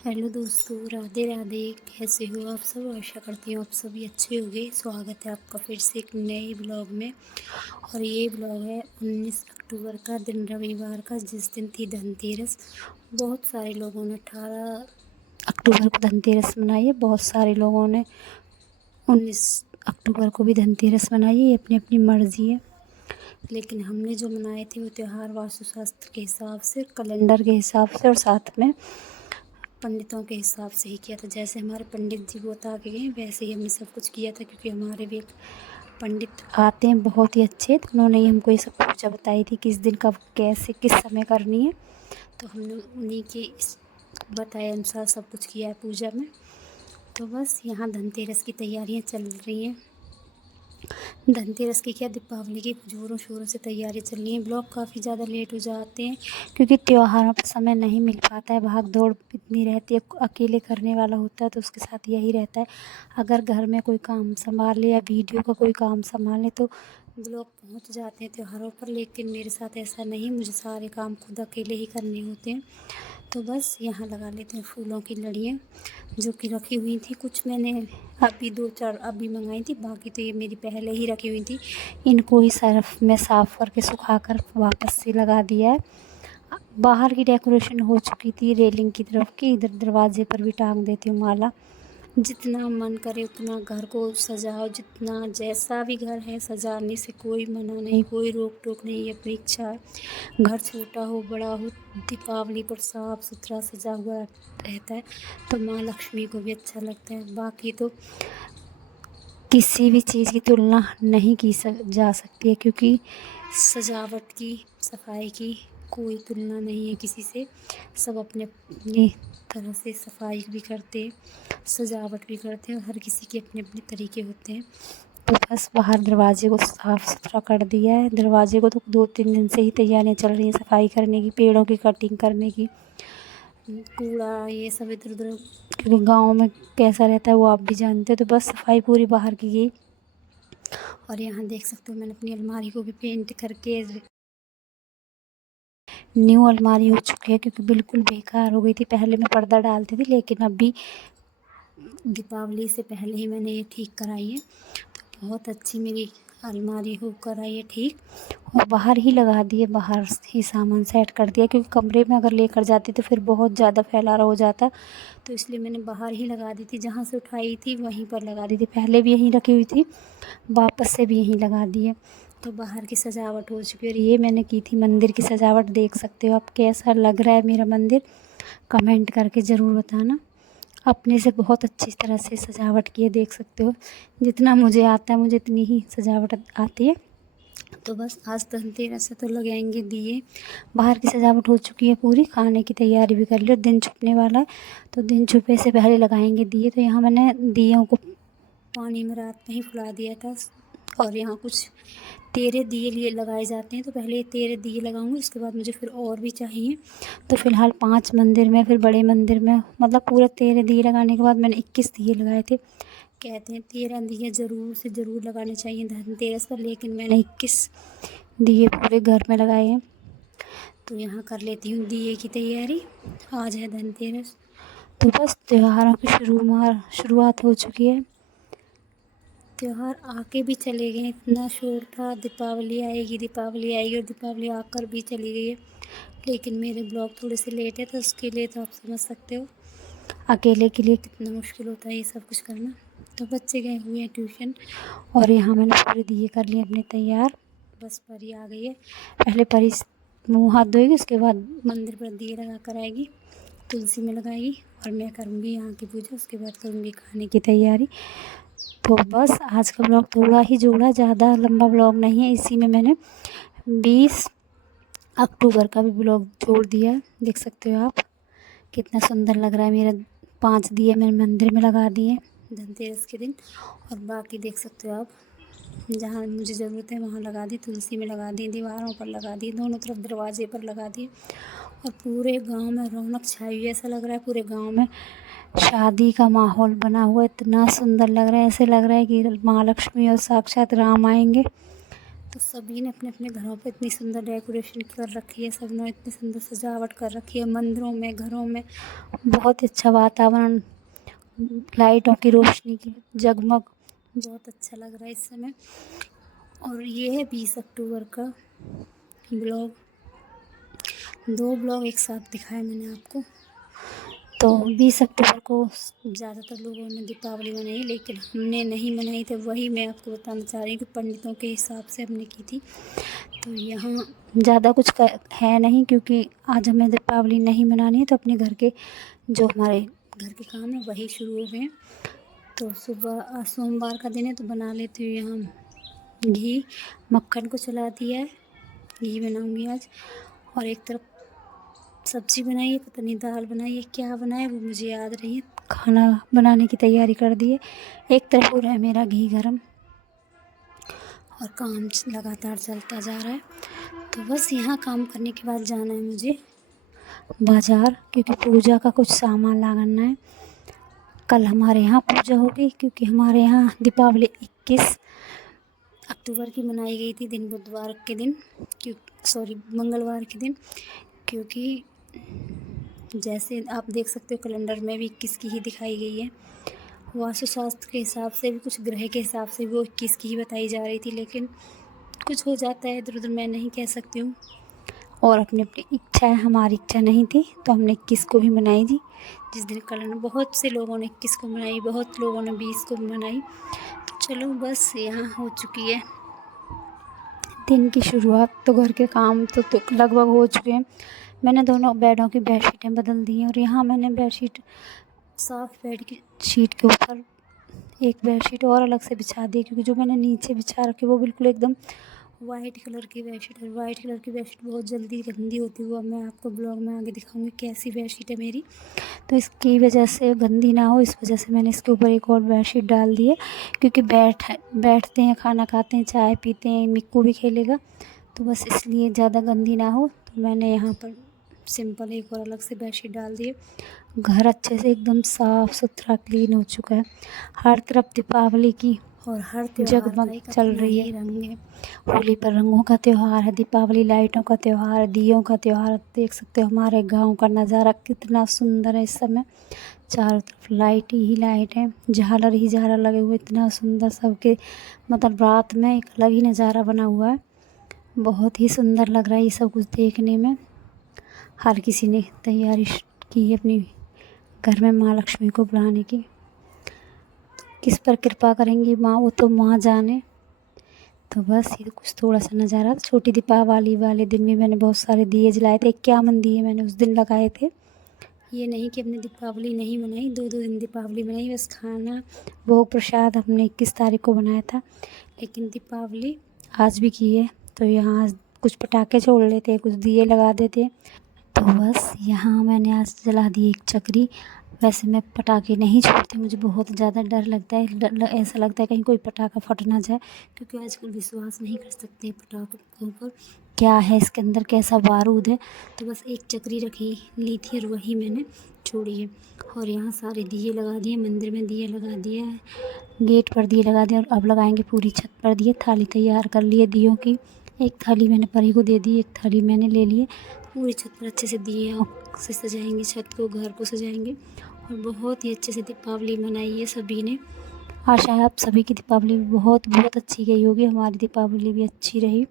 Hello दोस्तों, राधे राधे। कैसे हो आप सब? आशा करती हूँ आप सभी अच्छे होंगे। स्वागत है आपका फिर से एक नए ब्लॉग में। और ये ब्लॉग है 19 अक्टूबर का, दिन रविवार का, जिस दिन थी धनतेरस। बहुत सारे लोगों ने 18 अक्टूबर को धनतेरस मनाई है। बहुत सारे लोगों ने 19 अक्टूबर को भी धनतेरस मनाई है। ये अपनी अपनी मर्ज़ी है, लेकिन हमने जो मनाए थे वो त्यौहार वास्तुशास्त्र के हिसाब से, कैलेंडर के हिसाब से और साथ में पंडितों के हिसाब से ही किया था। जैसे हमारे पंडित जी बता के गए वैसे ही हमने सब कुछ किया था, क्योंकि हमारे भी एक पंडित आते हैं बहुत ही अच्छे, तो उन्होंने ही हमको ये सब पूजा बताई थी किस दिन कब कैसे किस समय करनी है। तो हमने उन्हीं के इस बताए अनुसार सब कुछ किया है पूजा में। तो बस यहाँ धनतेरस की तैयारियाँ चल रही हैं। धनतेरस की क्या, दीपावली की ज़ोरों शोरों से तैयारी चल रही है। ब्लॉग काफ़ी ज़्यादा लेट हो जाते हैं क्योंकि त्योहारों पर समय नहीं मिल पाता है, भाग दौड़ इतनी रहती है। अकेले करने वाला होता है तो उसके साथ यही रहता है, अगर घर में कोई काम संभाल ले या वीडियो का कोई काम संभाल ले तो ब्लॉग पहुंच जाते हैं त्योहारों पर। लेकिन मेरे साथ ऐसा नहीं, मुझे सारे काम खुद अकेले ही करने होते हैं। तो बस यहाँ लगा लेते हैं फूलों की लड़ियाँ, जो कि रखी हुई थी। कुछ मैंने अभी 2-4 अभी मंगाई थी, बाकी तो ये मेरी पहले ही रखी हुई थी। इनको ही सर्फ में साफ़ करके सुखा कर वापस से लगा दिया है। बाहर की डेकोरेशन हो चुकी थी रेलिंग की तरफ की, इधर दरवाजे पर भी टांग देती हूँ माला। जितना मन करे उतना घर को सजाओ, जितना जैसा भी घर है सजाने से कोई मना नहीं, कोई रोक टोक नहीं, ये अपनी इच्छा है। घर छोटा हो बड़ा हो, दीपावली पर साफ सुथरा सजा हुआ रहता है तो माँ लक्ष्मी को भी अच्छा लगता है। बाकी तो किसी भी चीज़ की तुलना नहीं की जा सकती है, क्योंकि सजावट की, सफाई की कोई तुलना नहीं है किसी से। सब अपने अपनी तरह से सफाई भी करते हैं, सजावट भी करते हैं, और हर किसी के अपने अपने तरीके होते हैं। तो बस बाहर दरवाजे को साफ़ सुथरा कर दिया है। दरवाजे को तो 2-3 दिन से ही तैयारियां चल रही हैं सफाई करने की, पेड़ों की कटिंग करने की, कूड़ा ये सब इधर उधर, क्योंकि गांव में कैसा रहता है वो आप भी जानते हो। तो बस सफाई पूरी बाहर की गई। और यहाँ देख सकते हो मैंने अपनी अलमारी को भी पेंट करके न्यू अलमारी हो चुकी है, क्योंकि बिल्कुल बेकार हो गई थी। पहले मैं पर्दा डालती थी, लेकिन अभी दीपावली से पहले ही मैंने ये ठीक कराई है। तो बहुत अच्छी मेरी अलमारी हो कराई है ठीक, और बाहर ही लगा दिए, बाहर ही सामान सेट कर दिया, क्योंकि कमरे में अगर लेकर जाती तो फिर बहुत ज़्यादा फैलारा हो जाता। तो इसलिए मैंने बाहर ही लगा दी थी, जहाँ से उठाई थी वहीं पर लगा दी थी। पहले भी यहीं रखी हुई थी, वापस से भी यहीं लगा दी है। तो बाहर की सजावट हो चुकी है। और ये मैंने की थी मंदिर की सजावट, देख सकते हो आप कैसा लग रहा है मेरा मंदिर, कमेंट करके ज़रूर बताना। अपने से बहुत अच्छी तरह से सजावट की है, देख सकते हो। जितना मुझे आता है मुझे इतनी ही सजावट आती है। तो बस आज धनतेरस से तो लगाएंगे दिए। बाहर की सजावट हो चुकी है पूरी, खाने की तैयारी भी कर ली। दिन छुपने वाला है तो दिन छुपे से पहले लगाएंगे दिए। तो यहाँ मैंने दियों को पानी में रात में ही फुला दिया था। और यहाँ कुछ 13 दिए लिए लगाए जाते हैं, तो पहले 13 दिए लगाऊंगी, उसके बाद मुझे फिर और भी चाहिए। तो फ़िलहाल 5 मंदिर में, फिर बड़े मंदिर में, मतलब पूरे 13 दिए लगाने के बाद मैंने 21 दिए लगाए थे। कहते हैं 13 दिए ज़रूर से ज़रूर लगाने चाहिए धनतेरस पर, लेकिन मैंने 21 दिए पूरे घर में लगाए हैं। तो यहाँ कर लेती हूँ दिए की तैयारी। आज है धनतेरस, तो बस त्योहारों की शुरुआत हो चुकी है। त्यौहार आके भी चले गए, इतना शोर था दीपावली आएगी दीपावली आएगी, और दीपावली आकर भी चली गई है। लेकिन मेरे ब्लॉग थोड़े से लेट है, तो उसके लिए तो आप समझ सकते हो अकेले के लिए कितना मुश्किल होता है ये सब कुछ करना। तो बच्चे गए हुए हैं ट्यूशन, और यहाँ मैंने पूरे दिए कर लिए अपने तैयार। बस परी आ गई है, पहले परी मुँह हाथ धोएगी, उसके बाद मंदिर पर दिए लगा कर आएगी, तुलसी में लगाएगी, और मैं करूँगी यहाँ की पूजा, उसके बाद करूँगी खाने की तैयारी। तो बस आज का ब्लॉग थोड़ा ही जोड़ा, ज़्यादा लंबा ब्लॉग नहीं है। इसी में मैंने 20 अक्टूबर का भी ब्लॉग जोड़ दिया है। देख सकते हो आप कितना सुंदर लग रहा है मेरा। 5 दिए मैंने मंदिर में लगा दिए धनतेरस के दिन, और बाकी देख सकते हो आप जहाँ मुझे ज़रूरत है वहाँ लगा दी, तुलसी में लगा दी, दीवारों पर लगा दी, दोनों तरफ दरवाजे पर लगा दिए। और पूरे गांव में रौनक छाई हुई है, ऐसा लग रहा है पूरे गांव में शादी का माहौल बना हुआ है। इतना सुंदर लग रहा है, ऐसे लग रहा है कि माँ लक्ष्मी और साक्षात राम आएंगे। तो सभी ने अपने अपने घरों पे इतनी सुंदर डेकोरेशन कर रखी है, सब ने इतनी सुंदर सजावट कर रखी है, मंदिरों में, घरों में बहुत अच्छा वातावरण, लाइटों की रोशनी की जगमग, बहुत अच्छा लग रहा है इस समय। और ये है 20 अक्टूबर का ब्लॉग। 2 ब्लॉग एक साथ दिखाए मैंने आपको। तो 20 अक्टूबर को ज़्यादातर लोगों ने दीपावली मनाई, लेकिन हमने नहीं मनाई, तो वही मैं आपको बताना चाह रही हूँ कि पंडितों के हिसाब से हमने की थी। तो यहाँ ज़्यादा कुछ है नहीं, क्योंकि आज हमें दीपावली नहीं मनानी है, तो अपने घर के जो हमारे घर के काम है वही शुरू हो गए। तो सुबह आज सोमवार का दिन है, तो बना लेती हूँ यहाँ घी, मक्खन को चला दिया है, घी बनाऊँगी आज। और एक तरफ सब्ज़ी बनाई है, पता नहीं दाल बनाई है, क्या बनाया वो मुझे याद नहीं है। खाना बनाने की तैयारी कर दी है। एक तरफ हो रहा है मेरा घी गरम और काम लगातार चलता जा रहा है। तो बस यहाँ काम करने के बाद जाना है मुझे बाज़ार, क्योंकि पूजा का कुछ सामान लाना है। कल हमारे यहाँ पूजा होगी, क्योंकि हमारे यहाँ दीपावली 21 अक्टूबर की मनाई गई थी, दिन बुधवार के दिन, मंगलवार के दिन, क्योंकि जैसे आप देख सकते हो कैलेंडर में भी 21 की ही दिखाई गई है। वास्तुशास्त्र के हिसाब से भी, कुछ ग्रह के हिसाब से भी वो 21 की ही बताई जा रही थी, लेकिन कुछ हो जाता है इधर उधर, मैं नहीं कह सकती हूँ। और अपनी अपनी इच्छा है, हमारी इच्छा नहीं थी, तो हमने 21 को भी मनाई थी। जिस दिन कैलेंडर, बहुत से लोगों ने 21 को मनाई, बहुत लोगों ने 20 को मनाई। तो चलो बस यहाँ हो चुकी है दिन की शुरुआत। तो घर के काम तो लगभग हो चुके हैं। मैंने दोनों बेडों की बेडशीटें बदल दी हैं, और यहाँ मैंने बेडशीट साफ़ बेड की शीट के ऊपर एक बेडशीट और अलग से बिछा दी, क्योंकि जो मैंने नीचे बिछा रखी वो बिल्कुल एकदम वाइट कलर की बेडशीट है। वाइट कलर की बेडशीट बहुत जल्दी गंदी होती है, वो अब मैं आपको ब्लॉग में आगे दिखाऊंगी कैसी बेडशीट है मेरी। तो इसकी वजह से गंदी ना हो, इस वजह से मैंने इसके ऊपर एक और बेडशीट डाल दी है, क्योंकि बैठते हैं, खाना खाते हैं, चाय पीते हैं, मिक्कू भी खेलेगा, तो बस इसलिए ज़्यादा गंदी ना हो, तो मैंने यहाँ पर सिंपल एक और अलग से बेडशीट डाल दी है। घर अच्छे से एकदम साफ़ सुथरा क्लीन हो चुका है। हर तरफ दीपावली की और हर जगमग चल रही है। रंग है, होली पर रंगों का त्यौहार है, दीपावली लाइटों का त्यौहार है, दियों का त्यौहार। देख सकते हो हमारे गांव का नज़ारा कितना सुंदर है। इस समय चारों तरफ लाइट ही लाइट है, झालर ही झालर लगे हुए, इतना सुंदर सबके, मतलब रात में एक अलग ही नज़ारा बना हुआ है। बहुत ही सुंदर लग रहा है ये सब कुछ देखने में। हर किसी ने तैयारी की है अपनी घर में माँ लक्ष्मी को बुलाने की। किस पर कृपा करेंगी माँ, वो तो माँ जाने। तो बस ये कुछ थोड़ा सा नज़ारा। छोटी दीपावली वाले दिन भी मैंने बहुत सारे दिए जलाए थे। 51 दिए मैंने उस दिन लगाए थे। ये नहीं कि हमने दीपावली नहीं मनाई, 2-2 दिन दीपावली मनाई। बस खाना, भोग प्रसाद हमने 21 तारीख को बनाया था, लेकिन दीपावली आज भी की है। तो यहाँ कुछ पटाखे छोड़ लेते, कुछ दिए लगा देते। तो बस यहाँ मैंने आज जला दी एक चक्री। वैसे मैं पटाखे नहीं छोड़ती, मुझे बहुत ज़्यादा डर लगता है, ऐसा लगता है कहीं कोई पटाखा फट ना जाए, क्योंकि आजकल विश्वास नहीं कर सकते पटाखों पर, क्या है इसके अंदर, कैसा बारूद है। तो बस एक चक्री ली थी और वही मैंने छोड़ी है। और यहाँ सारे दिए लगा दिए, मंदिर में दिए लगा दिए, गेट पर दिए लगा दिए, और अब लगाएंगे पूरी छत पर दिए। थाली तैयार कर लिए दियों की, एक थाली मैंने परी को दे दी, एक थाली मैंने ले लिए। पूरी छत पर अच्छे से दिए से सजाएंगे, छत को, घर को सजाएंगे। और बहुत ही अच्छे से दीपावली मनाई है सभी ने। आशा है आप सभी की दीपावली बहुत बहुत अच्छी गई होगी। हमारी दीपावली भी अच्छी रही।